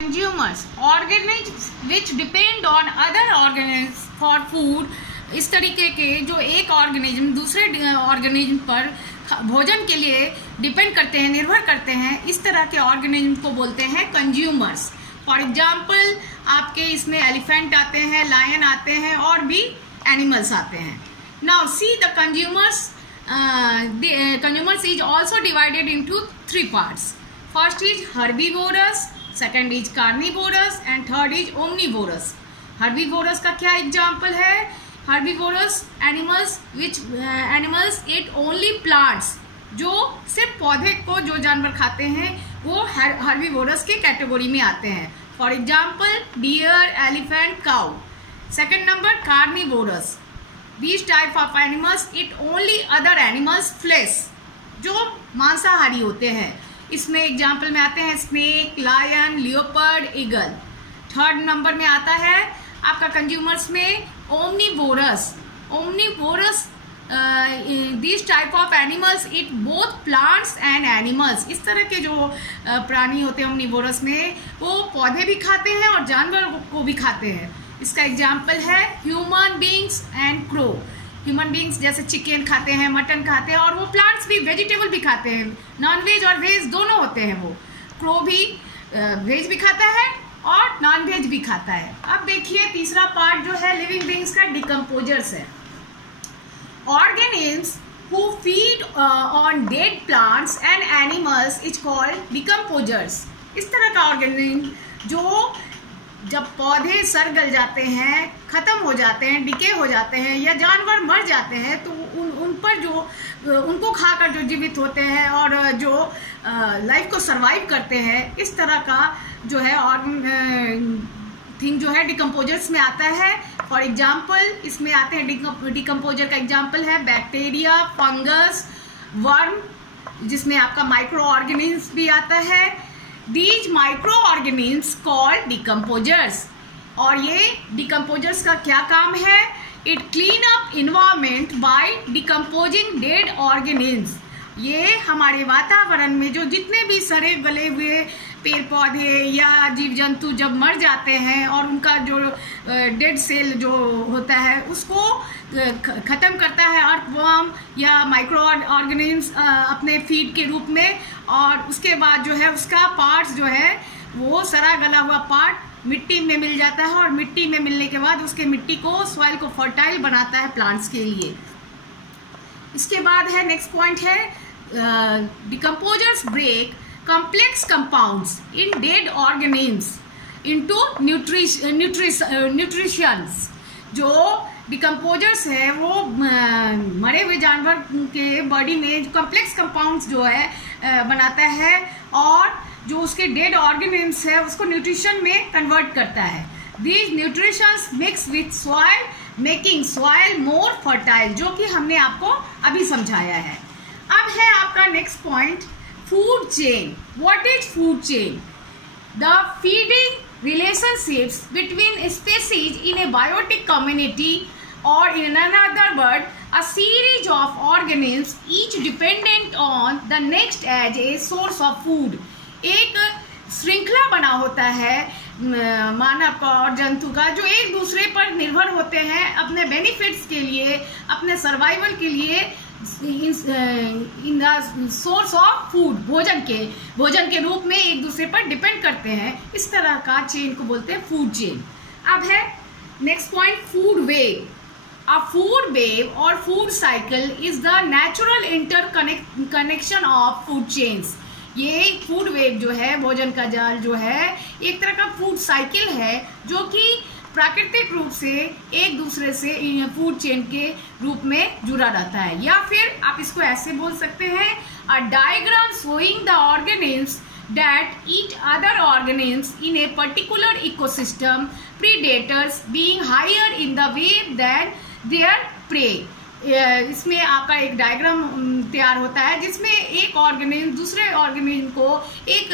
consumers organisms which depend on other organisms for food। इस तरीके के जो एक ऑर्गेनिज्म दूसरे ऑर्गेनिज्म पर भोजन के लिए डिपेंड करते हैं, निर्भर करते हैं, इस तरह के ऑर्गेनिज्म को बोलते हैं कंज्यूमर्स। फॉर एग्जाम्पल आपके इसमें एलिफेंट आते हैं, लायन आते हैं और भी एनिमल्स आते हैं। Now see the consumers is also divided into three parts. First is herbivorous, second is carnivorous and third is omnivorous. Herbivorous का क्या एग्जाम्पल है? Herbivorous animals which animals eat only plants, जो सिर्फ पौधे को जो जानवर खाते हैं वो हर्बीवोरस के कैटेगरी में आते हैं। For example deer, elephant, cow. Second number carnivorous, these type of animals eat only other animals flesh, जो मांसाहारी होते हैं। इसमें एग्जाम्पल में आते हैं snake, lion, leopard, eagle. Third number में आता है आपका कंज्यूमर्स में omnivorous. Omnivorous this type of animals eat both plants and animals. इस तरह के जो प्राणी होते हैं ओमनीवोरस में, वो पौधे भी खाते हैं और जानवर को भी खाते हैं। इसका एग्जाम्पल है human beings and crow. Human beings जैसे चिकन खाते हैं, मटन खाते हैं, और वो प्लांट्स भी, वेजिटेबल भी खाते हैं। नॉन वेज और वेज दोनों होते हैं। वो क्रो भी वेज भी खाता है और नॉन वेज भी खाता है। अब देखिए तीसरा पार्ट जो है लिविंग बींग्स का, डिकम्पोजर्स है। Organisms who feed on dead plants and animals is called decomposers. इस तरह का ऑर्गेनिज्म जो जब पौधे सड़ गल जाते हैं, खत्म हो जाते हैं, डिके हो जाते हैं या जानवर मर जाते हैं, तो उन पर जो उनको खाकर जो जीवित होते हैं और जो लाइफ को सरवाइव करते हैं, इस तरह का जो है थिंग जो है डिकम्पोजर्स में आता है। फॉर एग्जाम्पल इसमें आते हैं, डिकम्पोजर का एग्जाम्पल है बैक्टीरिया, फंगस, वर्म, जिसमें आपका माइक्रो ऑर्गेनिज्म भी आता है। These microorganisms called decomposers। और ये decomposers का क्या काम है? It clean up environment by decomposing dead organisms। ये हमारे वातावरण में जो जितने भी सड़े गले हुए पेड़ पौधे या जीव जंतु जब मर जाते हैं और उनका जो डेड सेल जो होता है उसको ख़त्म करता है अर्थवर्म या माइक्रो ऑर्गेनिज्म्स अपने फीड के रूप में। और उसके बाद जो है उसका पार्ट्स जो है वो सड़ा गला हुआ पार्ट मिट्टी में मिल जाता है, और मिट्टी में मिलने के बाद उसके मिट्टी को, सॉइल को फर्टाइल बनाता है प्लांट्स के लिए। इसके बाद है नेक्स्ट पॉइंट है decomposers break complex compounds in dead organisms into nutritions। जो डिकम्पोजर्स है वो मरे हुए जानवर के बॉडी में कॉम्प्लेक्स कंपाउंड्स जो है बनाता है, और जो उसके डेड ऑर्गेनिज्म्स है उसको न्यूट्रिशन में कन्वर्ट करता है। These nutritions mix with soil making soil more fertile, जो कि हमने आपको अभी समझाया है। अब है आपका next point, food chain। What is food chain? The feeding relationships between species in a biotic community, or in another word, a series of organisms each dependent on the next as a source of food। एक श्रृंखला बना होता है मानव का और जंतु का, जो एक दूसरे पर निर्भर होते हैं अपने बेनिफिट्स के लिए, अपने सर्वाइवल के लिए, in the source of food, भोजन के रूप में एक दूसरे पर डिपेंड करते हैं। इस तरह का चेन को बोलते हैं फूड चेन। अब है next point, food web. A food web और food cycle is the natural interconnection of food chains. ये फूड वेव जो है, भोजन का जाल जो है, एक तरह का फूड साइकिल है जो कि प्राकृतिक रूप से एक दूसरे से फूड चेन के रूप में जुड़ा रहता है। या फिर आप इसको ऐसे बोल सकते हैं, a diagram showing the organisms that eat other organisms in a particular ecosystem, predators being higher in the wave than their prey. इसमें आपका एक डायग्राम तैयार होता है जिसमें एक ऑर्गेनिज्म दूसरे ऑर्गेनिज्म को एक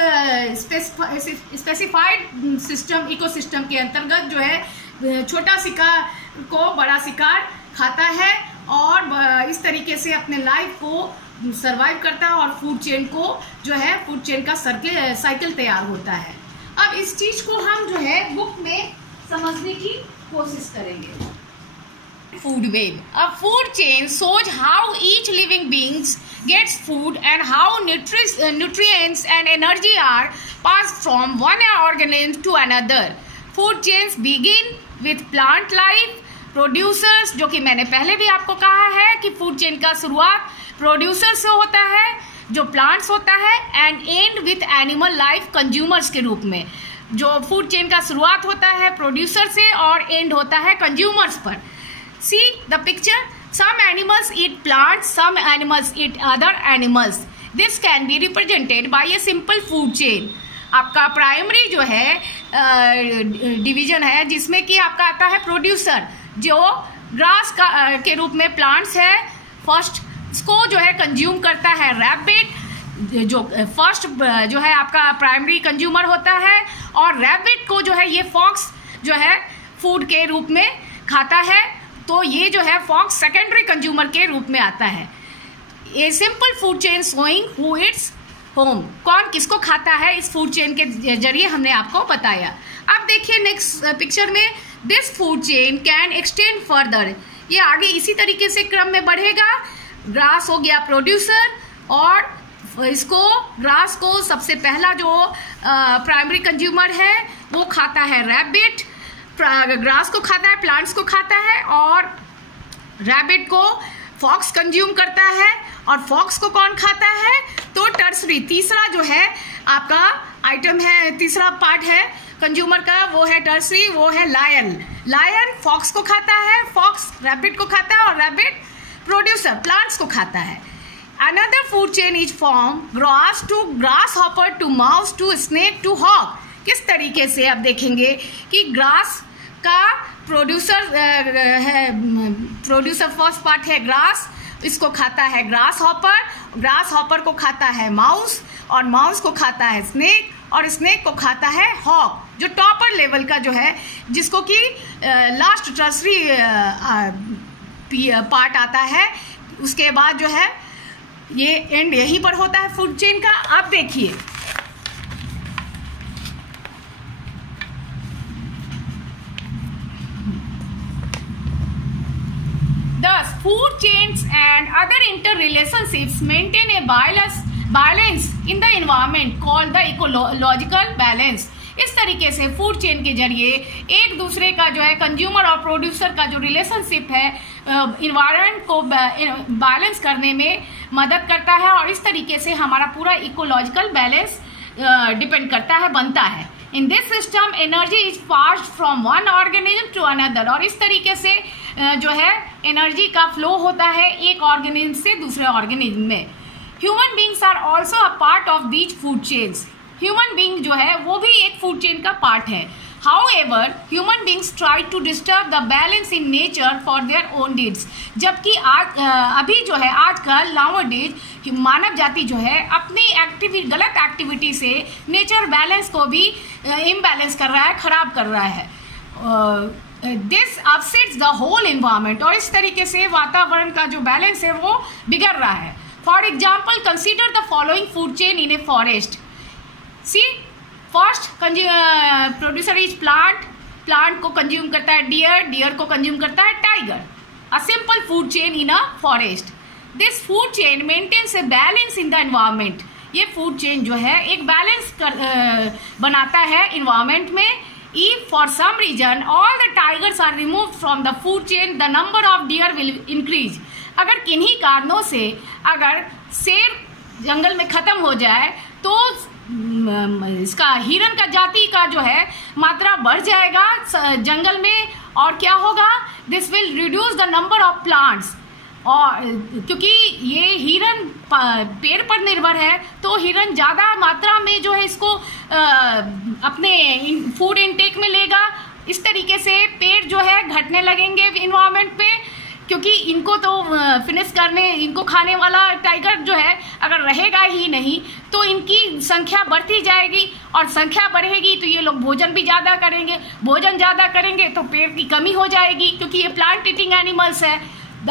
स्पेसिफाइड सिस्टम, इकोसिस्टम के अंतर्गत जो है छोटा शिकार को बड़ा शिकार खाता है, और इस तरीके से अपने लाइफ को सरवाइव करता है, और फूड चेन को जो है फूड चेन का साइकिल तैयार होता है। अब इस चीज को हम जो है बुक में समझने की कोशिश करेंगे। Food web. A food chain shows how each living being gets food and how nutrients and energy are passed from one organism to another. Food chains begin with plant life. Producers, जो कि मैंने पहले भी आपको कहा है कि food chain का शुरुआत प्रोड्यूसर से होता है, जो प्लांट्स होता है, and and with animal life consumers के रूप में। जो फूड चेन का शुरुआत होता है प्रोड्यूसर से और एंड होता है कंज्यूमर्स पर। See the picture. Some animals eat plants, some animals eat other animals. This can be represented by a simple food chain. आपका प्राइमरी जो है डिवीजन है जिसमें कि आपका आता है प्रोड्यूसर, जो ग्रास के रूप में प्लांट्स है, फर्स्ट इसको जो है कंज्यूम करता है रैबिट, जो फर्स्ट जो है आपका प्राइमरी कंज्यूमर होता है, और रैबिट को जो है ये फॉक्स जो है फूड के रूप में खाता है, तो ये जो है फॉक्स सेकेंडरी कंज्यूमर के रूप में आता है। A simple food chain showing who its home, कौन किसको खाता है इस फूड चेन के जरिए हमने आपको बताया। अब देखिए नेक्स्ट पिक्चर में, this food chain can extend further, ये आगे इसी तरीके से क्रम में बढ़ेगा। ग्रास हो गया प्रोड्यूसर, और इसको ग्रास को सबसे पहला जो प्राइमरी कंज्यूमर है वो खाता है रैबिट, ग्रास को खाता है, प्लांट्स को खाता है, और रैबिट को फॉक्स कंज्यूम करता है, और फॉक्स को कौन खाता है तो टर्सरी, तीसरा जो है आपका आइटम है, तीसरा पार्ट है कंज्यूमर का, वो है टर्सरी, वो है लायन। लायन फॉक्स को खाता है, फॉक्स रैबिट को खाता है, और रैबिट प्रोड्यूसर प्लांट्स को खाता है। Another food chain is form grass to grasshopper to mouse to snake to hawk. किस तरीके से आप देखेंगे कि ग्रास का प्रोड्यूसर है, प्रोड्यूसर फर्स्ट पार्ट है ग्रास, इसको खाता है ग्रास हॉपर को खाता है माउस, और माउस को खाता है स्नेक, और स्नेक को खाता है हॉक, जो टॉपर लेवल का जो है, जिसको कि लास्ट टर्सरी पार्ट आता है। उसके बाद जो है ये एंड यहीं पर होता है फूड चेन का। अब देखिए Thus, food chains and other interrelationships maintain a balance in the environment called the ecological balance. इस तरीके से फूड चेन के जरिए एक दूसरे का जो है कंज्यूमर और प्रोड्यूसर का जो रिलेशनशिप है इन्वायरमेंट को बैलेंस करने में मदद करता है, और इस तरीके से हमारा पूरा इकोलॉजिकल बैलेंस डिपेंड करता है, बनता है। In this system energy is passed from one organism to another, और इस तरीके से जो है एनर्जी का फ्लो होता है एक ऑर्गेनिज्म से दूसरे ऑर्गेनिज्म में। Human beings are also a part of these food chains. Human being जो है वो भी एक फूड चेन का पार्ट है। However, human beings try to disturb the balance in nature for their own deeds. जबकि आज अभी जो है आजकल nowadays मानव जाति जो है अपनी गलत एक्टिविटी से नेचर बैलेंस को भी इम्बैलेंस कर रहा है, खराब कर रहा है। This upsets the whole environment, और इस तरीके से वातावरण का जो बैलेंस है वो बिगड़ रहा है। For example consider the following food chain in a forest. See first producer is plant को कंज्यूम करता है डियर को कंज्यूम करता है tiger. A simple food chain in a forest. This food chain maintains a balance in the environment. ये food chain जो है एक बैलेंस बनाता है इन्वायरमेंट में। If for some reason all the tigers are removed from the food chain the number of dear will increase. अगर किन्हीं कारणों से अगर शेर जंगल में खत्म हो जाए तो इसका हिरन का जाति का जो है मात्रा बढ़ जाएगा जंगल में, और क्या होगा, this will reduce the number of plants. और क्योंकि ये हिरन पेड़ पर निर्भर है तो हिरन ज़्यादा मात्रा में जो है इसको अपने फूड इनटेक में लेगा। इस तरीके से पेड़ जो है घटने लगेंगे इन्वायरमेंट पे, क्योंकि इनको तो फिनिश करने, इनको खाने वाला टाइगर जो है अगर रहेगा ही नहीं तो इनकी संख्या बढ़ती जाएगी, और संख्या बढ़ेगी तो ये लोग भोजन भी ज़्यादा करेंगे, भोजन ज़्यादा करेंगे तो पेड़ की कमी हो जाएगी, क्योंकि ये प्लांट ईटिंग एनिमल्स है। The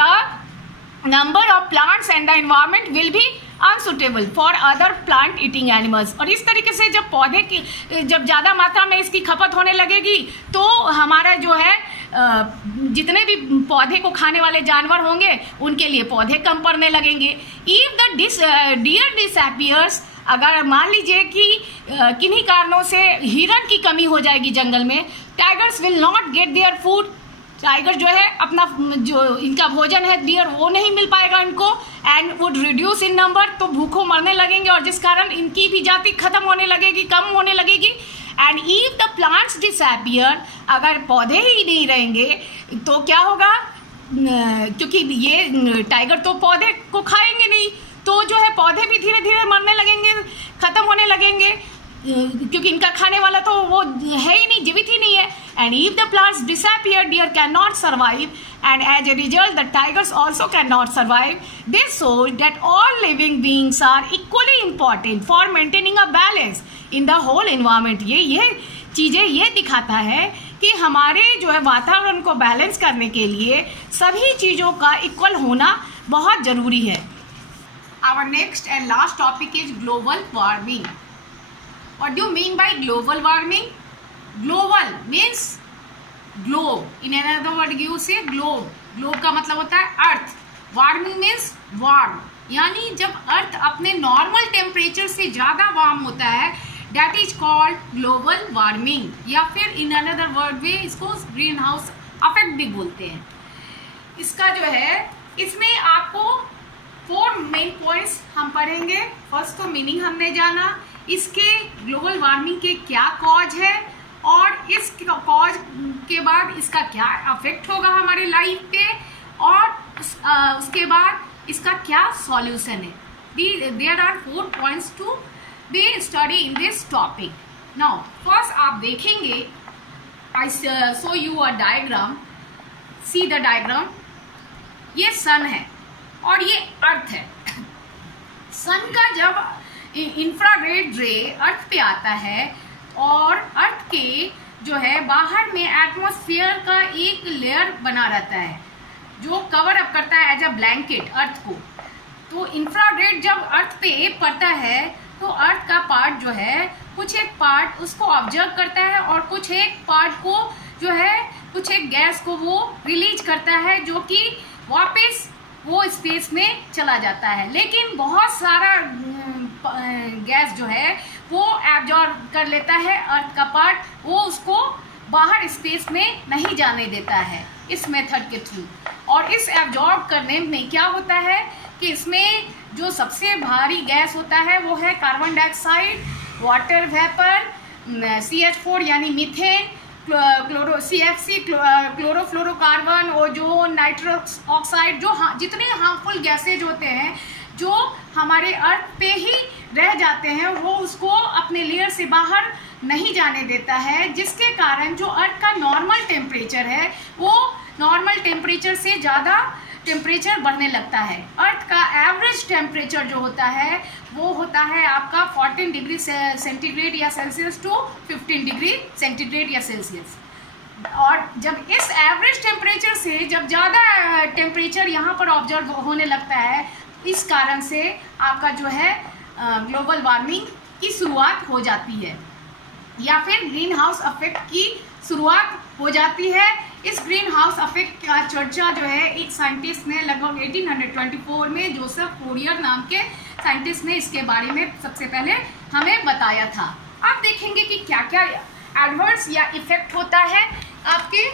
number of plants and the environment will be unsuitable for other plant eating animals. और इस तरीके से जब पौधे की जब ज़्यादा मात्रा में इसकी खपत होने लगेगी तो हमारा जो है जितने भी पौधे को खाने वाले जानवर होंगे उनके लिए पौधे कम पड़ने लगेंगे। इफ द डियर डिसअपियर्स, अगर मान लीजिए कि किन्हीं कारणों से हिरन की कमी हो जाएगी जंगल में, tigers will not gate their food, tiger जो है अपना जो इनका भोजन है डियर वो नहीं मिल पाएगा इनको, and would reduce in number, तो भूखों मरने लगेंगे और जिस कारण इनकी भी जाति खत्म होने लगेगी, कम होने लगेगी। And if the plants disappear, अगर पौधे ही नहीं रहेंगे तो क्या होगा, क्योंकि ये टाइगर तो पौधे को खाएंगे नहीं, तो जो है पौधे भी धीरे धीरे मरने लगेंगे, खत्म होने लगेंगे, क्योंकि इनका खाने वाला तो वो है ही नहीं, जीवित ही नहीं है। And if the plants disappear, deer can not survive, and as a result the tigers also cannot survive. This shows that all living beings are equally important for maintaining a balance in the whole environment. ये चीज़ें ये दिखाता है कि हमारे जो है वातावरण को बैलेंस करने के लिए सभी चीज़ों का इक्वल होना बहुत ज़रूरी है। Our next and last topic is global warming. What do you mean by global warming? Global means globe, in another word you से ग्लोब, ग्लोब का मतलब होता है अर्थ, वार्मिंग मीन्स वार्म, यानी जब अर्थ अपने नॉर्मल टेम्परेचर से ज़्यादा वार्म होता है that is called global warming, या फिर इन अनदर वर्ड में इसको ग्रीन हाउस इफेक्ट भी बोलते हैं। इसका जो है इसमें आपको 4 मेन पॉइंट्स हम पढ़ेंगे। फर्स्ट तो मीनिंग हमने जाना, इसके ग्लोबल वार्मिंग के क्या कॉज है और इस कॉज के बाद इसका क्या अफेक्ट होगा हमारी लाइफ पे, और उसके बाद इसका क्या सॉल्यूशन है। There are 4 points to be study in this topic. Now first आप देखेंगे, I show you a diagram, see the diagram. ये सन है और ये अर्थ है। सन का जब इंफ्रारेड रे अर्थ पे आता है और अर्थ के जो है बाहर में एटमॉस्फेयर का एक लेयर बना रहता है जो कवर अप करता है एज अ ब्लैंकेट अर्थ को। तो इंफ्रारेड जब अर्थ पे पड़ता है तो अर्थ का पार्ट जो है कुछ एक पार्ट उसको ऑब्जर्व करता है और कुछ एक पार्ट को जो है कुछ एक गैस को वो रिलीज करता है जो कि वापस वो स्पेस में चला जाता है। लेकिन बहुत सारा गैस जो है वो एब्जॉर्ब कर लेता है अर्थ का पार्ट, वो उसको बाहर स्पेस में नहीं जाने देता है इस मेथड के थ्रू। और इस एब्जॉर्ब करने में क्या होता है कि इसमें जो सबसे भारी गैस होता है वो है carbon dioxide, water vapour, CH4 यानी methane, CFC chlorofluorocarbon, ozone, nitrous oxide, जो जितने हार्मफुल गैसेज होते हैं जो हमारे अर्थ पे ही रह जाते हैं वो उसको अपने लेयर से बाहर नहीं जाने देता है, जिसके कारण जो अर्थ का नॉर्मल टेम्परेचर है वो नॉर्मल टेम्परेचर से ज़्यादा टेम्परेचर बढ़ने लगता है। अर्थ का एवरेज टेम्परेचर जो होता है वो होता है आपका 14 डिग्री सेंटीग्रेड या सेल्सियस टू 15 डिग्री सेंटीग्रेड या सेल्सियस। और जब इस एवरेज टेम्परेचर से जब ज़्यादा टेम्परेचर यहाँ पर ऑब्जर्व होने लगता है, इस कारण से आपका जो है ग्लोबल वार्मिंग की शुरुआत हो जाती है या फिर ग्रीन हाउस इफेक्ट की शुरुआत हो जाती है। इस ग्रीन हाउस इफेक्ट का चर्चा जो है एक साइंटिस्ट ने लगभग 1824 में जोसेफ फोरियर नाम के साइंटिस्ट ने इसके बारे में सबसे पहले हमें बताया था। अब देखेंगे कि क्या क्या एडवर्स या इफेक्ट होता है आपके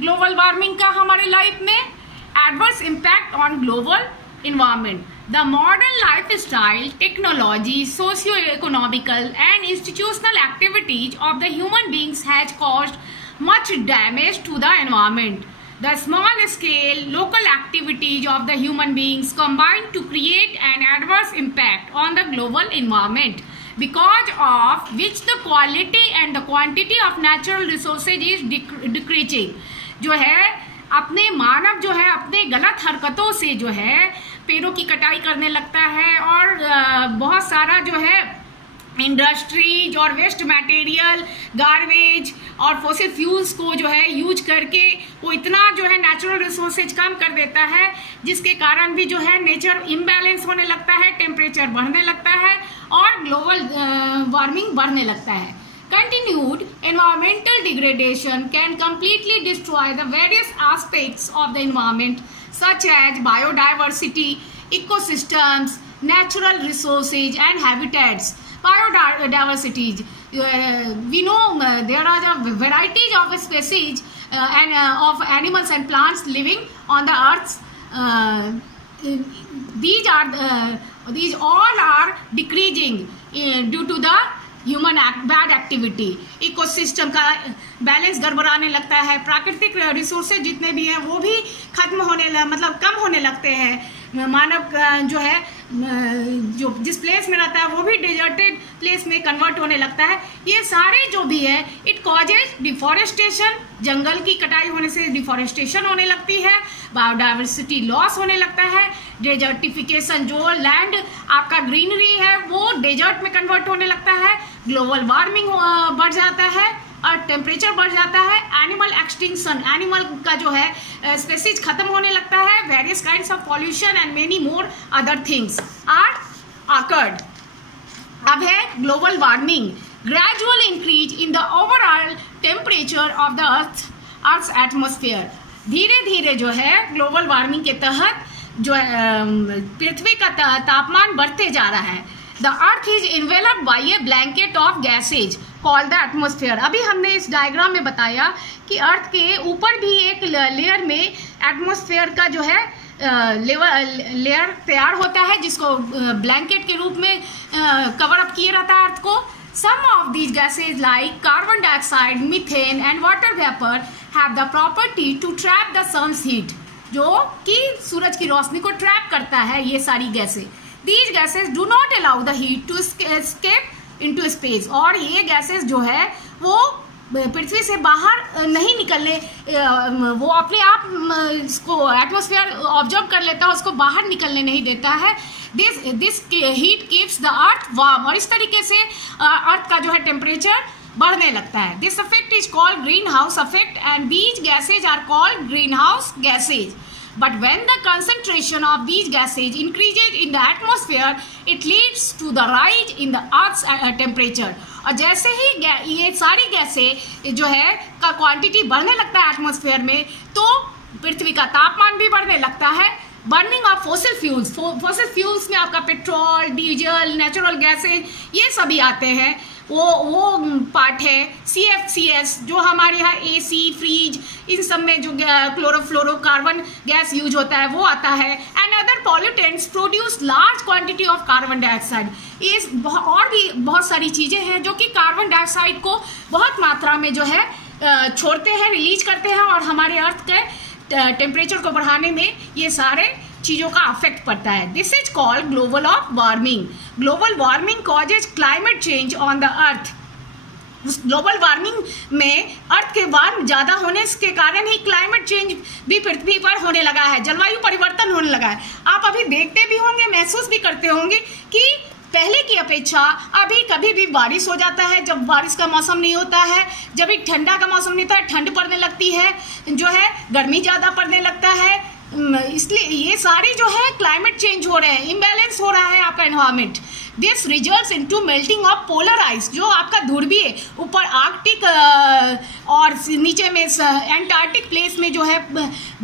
ग्लोबल वार्मिंग का हमारे लाइफ में। Adverse impact on global environment. The modern lifestyle, technology, socio-economical and institutional activities of the human beings has caused much damage to the environment. The small scale local activities of the human beings combine to create an adverse impact on the global environment, because of which the quality and the quantity of natural resources is decreasing. जो है अपने मानव जो है अपने गलत हरकतों से जो है पेड़ों की कटाई करने लगता है और बहुत सारा जो है इंडस्ट्रीज और वेस्ट मटेरियल, गार्बेज और फॉसिल फ्यूल्स को जो है यूज करके वो इतना जो है नेचुरल रिसोर्सेज कम कर देता है, जिसके कारण भी जो है नेचर इम्बैलेंस होने लगता है, टेम्परेचर बढ़ने लगता है और ग्लोबल वार्मिंग बढ़ने लगता है। Continued environmental degradation can completely destroy the various aspects of the environment such as biodiversity, ecosystems, natural resources and habitats. Biodiversity, we know there are a varieties of species and of animals and plants living on the earth. These all are decreasing due to the human bad activity. Ecosystem का balance गड़बड़ाने लगता है, प्राकृतिक resources जितने भी हैं वो भी खत्म होने मतलब कम होने लगते हैं। मानव जो है जो जिस प्लेस में रहता है वो भी डिजर्टेड प्लेस में कन्वर्ट होने लगता है। ये सारे जो भी है इट कॉजेज डिफॉरेस्टेशन, जंगल की कटाई होने से डिफॉरेस्टेशन होने लगती है, बायोडाइवर्सिटी लॉस होने लगता है, डेजर्टिफिकेशन, जो लैंड आपका ग्रीनरी है वो डेजर्ट में कन्वर्ट होने लगता है, ग्लोबल वार्मिंग बढ़ जाता है और टेम्परेचर बढ़ जाता है, एनिमल एक्सटिंक्शन, एनिमल का जो है स्पेसीज खत्म होने लगता है, various kinds of pollution and many more other things are occurred. अब है global warming, gradual increase in the overall temperature of the earth atmosphere. धीरे धीरे जो है ग्लोबल वार्मिंग के तहत जो पृथ्वी का तापमान बढ़ते जा रहा है। The earth is enveloped by a blanket of gases called the atmosphere. अभी हमने इस डायग्राम में बताया कि अर्थ के ऊपर भी एक लेयर में एटमॉस्फेयर का जो है लेयर तैयार होता है, जिसको ब्लैंकेट के रूप में कवर अप किए रहता है अर्थ को। Some of these gases like carbon dioxide, methane and water vapor have the property to trap the sun's heat, जो कि सूरज की रोशनी को ट्रैप करता है ये सारी गैसें। These gases do not allow the heat to escape into space, और ये गैसेस जो है वो पृथ्वी से बाहर नहीं निकलने, वो अपने आप इसको एटमॉस्फेयर ऑब्जर्व कर लेता है, उसको बाहर निकलने नहीं देता है। This heat keeps the earth warm, और इस तरीके से अर्थ का जो है टेम्परेचर बढ़ने लगता है। This effect is called green house effect and these gases are called green house gases. But when the concentration of these gases increases in the atmosphere, it leads to the rise in the Earth's temperature. और जैसे ही ये सारी गैसें जो है का quantity बढ़ने लगता है एटमॉस्फेयर में, तो पृथ्वी का तापमान भी बढ़ने लगता है। Burning of fossil fuels, fossil fuels में आपका पेट्रोल, डीजल, नेचुरल गैसेज ये सभी आते हैं, वो पार्ट है। CFCS जो हमारे यहाँ AC, फ्रिज, इन सब में जो क्लोरोफ्लोरोकार्बन गैस यूज होता है वो आता है। And other pollutants produce large quantity of carbon dioxide. ये और भी बहुत सारी चीज़ें हैं जो कि कार्बन डाइऑक्साइड को बहुत मात्रा में जो है छोड़ते हैं, रिलीज करते हैं, और हमारे अर्थ के टेम्परेचर को बढ़ाने में ये सारे चीज़ों का अफेक्ट पड़ता है। This is called global of warming. Global warming causes climate change on the earth. Global warming में अर्थ के वार्म ज़्यादा होने के कारण ही क्लाइमेट चेंज भी पृथ्वी पर होने लगा है, जलवायु परिवर्तन होने लगा है। आप अभी देखते भी होंगे, महसूस भी करते होंगे कि पहले की अपेक्षा अभी कभी भी बारिश हो जाता है, जब बारिश का मौसम नहीं होता है, जब भी ठंडा का मौसम नहीं होता है, ठंड पड़ने लगती है, जो है गर्मी ज़्यादा पड़ने लगता है। इसलिए ये सारी जो है क्लाइमेट चेंज हो रहे हैं, इम्बैलेंस हो रहा है आपका environment. This results into melting of polar ice, जो आपका ध्रुवीय ऊपर आर्कटिक और नीचे में एंटार्क्टिक प्लेस में जो है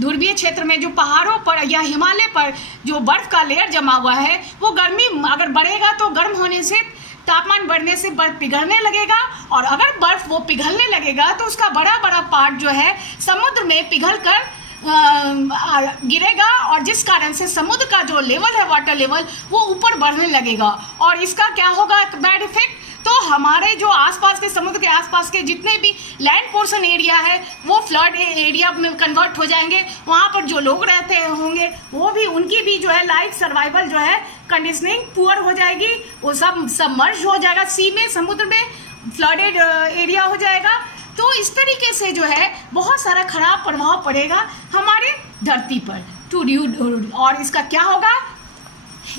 ध्रुवीय क्षेत्र में जो पहाड़ों पर या हिमालय पर जो बर्फ का लेयर जमा हुआ है, वो गर्मी अगर बढ़ेगा तो गर्म होने से, तापमान बढ़ने से बर्फ पिघलने लगेगा, और अगर बर्फ वो पिघलने लगेगा तो उसका बड़ा बड़ा पार्ट जो है समुद्र में पिघल कर गिरेगा, और जिस कारण से समुद्र का जो लेवल है, वाटर लेवल, वो ऊपर बढ़ने लगेगा। और इसका क्या होगा बैड इफेक्ट, तो हमारे जो आसपास के समुद्र के आसपास के जितने भी लैंड पोर्शन एरिया है वो फ्लड एरिया में कन्वर्ट हो जाएंगे। वहाँ पर जो लोग रहते होंगे वो भी, उनकी भी जो है लाइफ सर्वाइवल जो है कंडीशनिंग पुअर हो जाएगी, वो सब सबमर्ज हो जाएगा सी में, समुद्र में फ्लडेड एरिया हो जाएगा। तो इस तरीके से जो है बहुत सारा खराब प्रभाव पड़ेगा हमारे धरती पर। और इसका क्या होगा,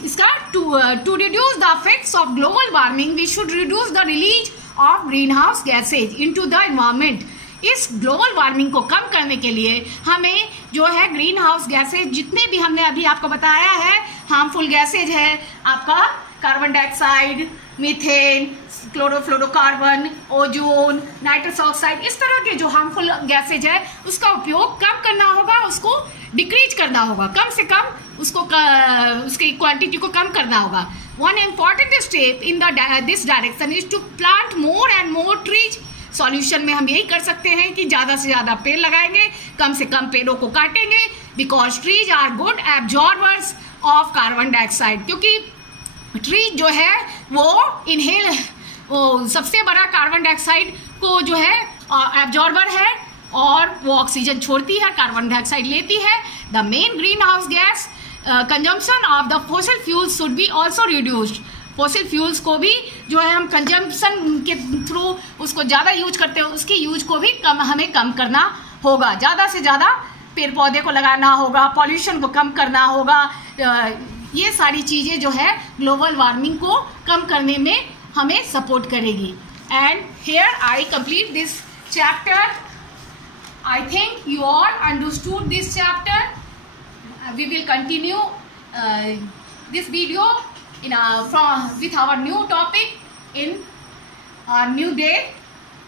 इसका to reduce the effects of global warming we should reduce the release of green house gases into the environment. इस ग्लोबल वार्मिंग को कम करने के लिए हमें जो है ग्रीन हाउस गैसेज जितने भी हमने अभी आपको बताया है हार्मफुल गैसेज है, आपका carbon dioxide, methane, chlorofluorocarbon, ozone, nitrous oxide, इस तरह के जो हार्मफुल गैसेज है उसका उपयोग कम करना होगा, उसको डिक्रीज करना होगा, कम से कम उसको उसकी क्वांटिटी को कम करना होगा। One important step in this direction is to plant more and more trees. Solution में हम यही कर सकते हैं कि ज़्यादा से ज़्यादा पेड़ लगाएंगे, कम से कम पेड़ों को काटेंगे, because trees are good absorbers of carbon dioxide, क्योंकि ट्री जो है वो सबसे बड़ा कार्बन डाइऑक्साइड को जो है एब्जॉर्बर है और वो ऑक्सीजन छोड़ती है, कार्बन डाइऑक्साइड लेती है। The main green house gas consumption of the fossil fuels should be also reduced. Fossil fuels को भी जो है हम कंजम्पशन के थ्रू उसको ज़्यादा यूज करते हैं, उसकी यूज को भी हमें कम करना होगा, ज़्यादा से ज़्यादा पेड़ पौधे को लगाना होगा, पॉल्यूशन को कम करना होगा। ये सारी चीज़ें जो है ग्लोबल वार्मिंग को कम करने में हमें सपोर्ट करेगी। And here I complete this chapter. I think you all understood this chapter. We will continue this video with our new topic in our new day.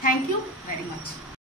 Thank you very much.